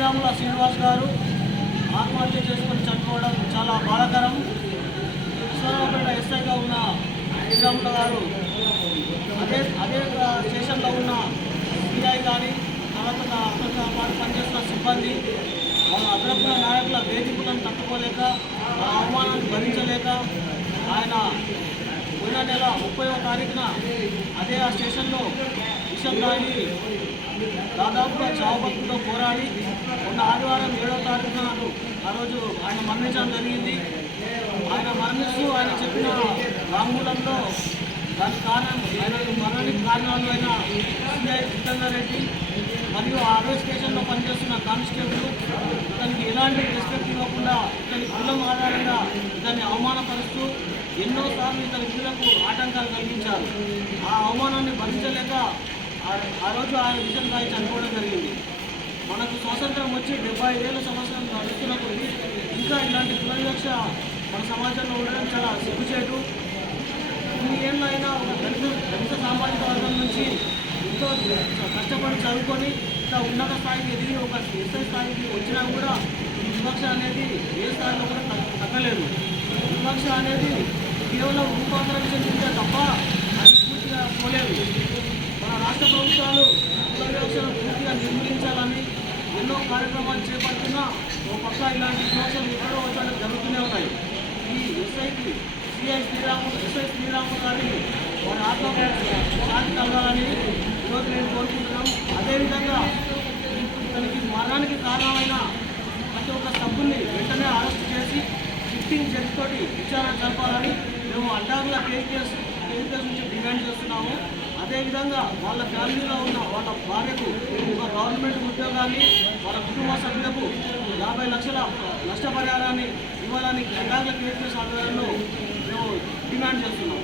శ్రీరాముల శ్రీనివాస్ గారు ఆత్మహత్య చేసుకొని చనిపోవడం చాలా బాధాకరం. విశ్వనాథపేట ఎస్ఐగా ఉన్న శ్రీరాముల గారు అదే అదే స్టేషన్లో ఉన్న సిఐ కానీ తర్వాత అతనితో పాటు పనిచేస్తున్న సిబ్బంది వాళ్ళ అగ్రకుల నాయకుల వేదికలను తట్టుకోలేక ఆ అవమానాన్ని భరించలేక ఆయన పోయిన నెల ముప్పైవ తారీఖున అదే ఆ స్టేషన్లో విషం తాగి దాదాపుగా చావుబతులతో పోరాడి ఉన్న ఆదివారం ఏడో తారీఖున నాడు ఆ రోజు ఆయన మరణించడం జరిగింది. ఆయన మరణిస్తూ ఆయన చెప్పిన వాంగ్మూలంలో దాని కారణం ఆయన మరణానికి కారణాలు అయిన సిఐ రెడ్డి మరియు ఆ అదే పనిచేస్తున్న కానిస్టేబుల్. ఇతనికి ఎలాంటి రెస్పెక్ట్ ఇవ్వకుండా ఇతని కులం ఆధారంగా ఇతన్ని అవమానపరుస్తూ ఎన్నోసార్లు ఇతని పిల్లలకు ఆటంకాలు కలిగించారు. ఆ అవమానాన్ని భరించలేక ఆ- రోజు ఆయన విజన్ తాగి చనిపోవడం జరిగింది. మనకు స్వాతంత్రం వచ్చి డెబ్బై ఐదేళ్ళ సంవత్సరం నడుస్తున్న కొద్దీ ఇంకా ఇలాంటి కులవివక్ష మన సమాజంలో ఉండడం చాలా సిగ్గుచేటు. ఇన్ని ఏళ్ళు అయినా ఒక దళిత దళిత సామాజిక వర్గం నుంచి ఎంతో కష్టపడి చదువుకొని ఇంత ఉన్నత స్థాయికి ఎదిగి ఒక ఎస్ఐ స్థాయికి వచ్చినా కూడా వివక్ష అనేది ఏ స్థాయిలో కూడా తగ్గలేదు. వివక్ష అనేది కేవలం రూపాంతరం చెందిందే తప్ప అది పూర్తిగా పోలేదు. రాష్ట్ర ప్రభుత్వాలు కుల పూర్తిగా నిర్మించాలని ఎన్నో కార్యక్రమాలు చేపడుతున్నా ఓ పక్క ఇలాంటి దోషం ఎక్కడో ఒకటి జరుగుతూనే ఉన్నాయి. ఈ ఎస్ఐకి సిఐ శ్రీరాము ఎస్ఐ శ్రీరాము గారిని వారి ఆత్మహత్య కలగాలని ఈరోజు నేను కోరుకుంటున్నాం. అదేవిధంగా తనకి మరణానికి కారణమైన ప్రతి ఒక్క సభ్యుల్ని వెంటనే అరెస్ట్ చేసి సిట్టింగ్ జడ్జ్ తోటి విచారణ జరపాలని మేము అడ్డాగుల కేసీఎస్ కేసీఎస్ నుంచి డిమాండ్ చేస్తున్నాము. అదేవిధంగా వాళ్ళ ఫ్యామిలీలో ఉన్న వాళ్ళ భార్యకు ఒక గవర్నమెంట్ ఉద్యోగాన్ని వాళ్ళ కుటుంబ సభ్యులకు యాభై లక్షల నష్టపరిహారాన్ని ఇవ్వాలని కేంద్రాలకు నేర్పిన సాధారణలో మేము డిమాండ్ చేస్తున్నాం.